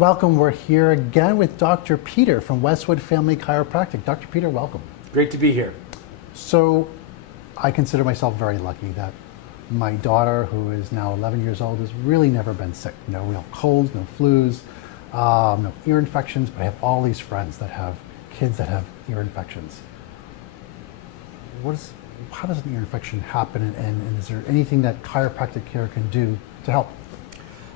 Welcome. We're here again with Dr. Peter from Westwood Family Chiropractic. Dr. Peter, welcome. Great to be here. So, I consider myself very lucky that my daughter, who is now 11 years old, has really never been sick. No real colds, no flus, no ear infections, but I have all these friends that have kids that have ear infections. How does an ear infection happen, and is there anything that chiropractic care can do to help?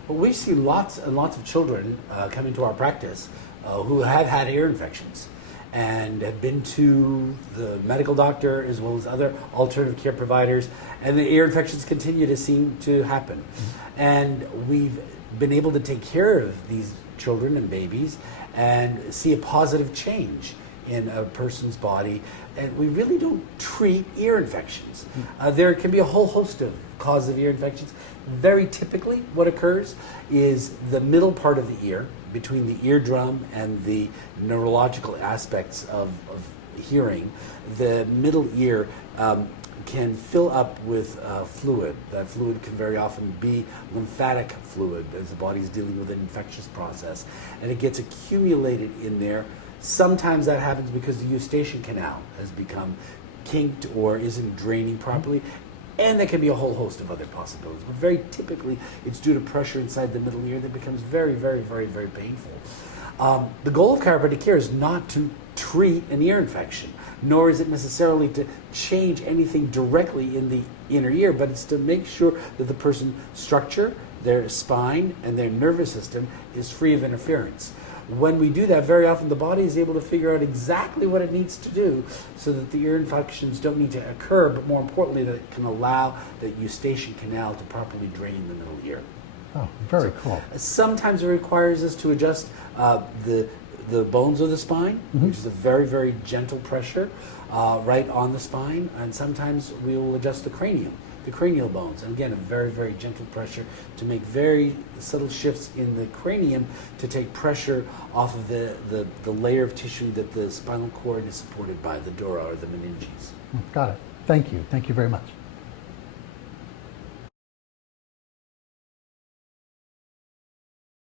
Well, we see lots and lots of children coming to our practice who have had ear infections and have been to the medical doctor as well as other alternative care providers, and the ear infections continue to seem to happen. Mm-hmm. And we've been able to take care of these children and babies and see a positive change in a person's body, and we really don't treat ear infections. There can be a whole host of causes of ear infections. Very typically what occurs is the middle part of the ear, between the eardrum and the neurological aspects of hearing. The middle ear can fill up with fluid. That fluid can very often be lymphatic fluid as the body's dealing with an infectious process, and it gets accumulated in there. Sometimes that happens because the eustachian canal has become kinked or isn't draining properly, and there can be a whole host of other possibilities. But very typically, it's due to pressure inside the middle ear that becomes very, very, very, very painful. The goal of chiropractic care is not to treat an ear infection, nor is it necessarily to change anything directly in the inner ear, but it's to make sure that the person's structure, their spine, and their nervous system is free of interference. When we do that, very often the body is able to figure out exactly what it needs to do so that the ear infections don't need to occur, but more importantly, that it can allow the eustachian canal to properly drain the middle ear. Oh, very cool. Sometimes it requires us to adjust the bones of the spine, mm-hmm. which is a very, very gentle pressure right on the spine, and sometimes we will adjust the cranial bones, and again, a very, very gentle pressure to make very subtle shifts in the cranium to take pressure off of the layer of tissue that the spinal cord is supported by, the dura or the meninges. Got it. Thank you. Thank you very much.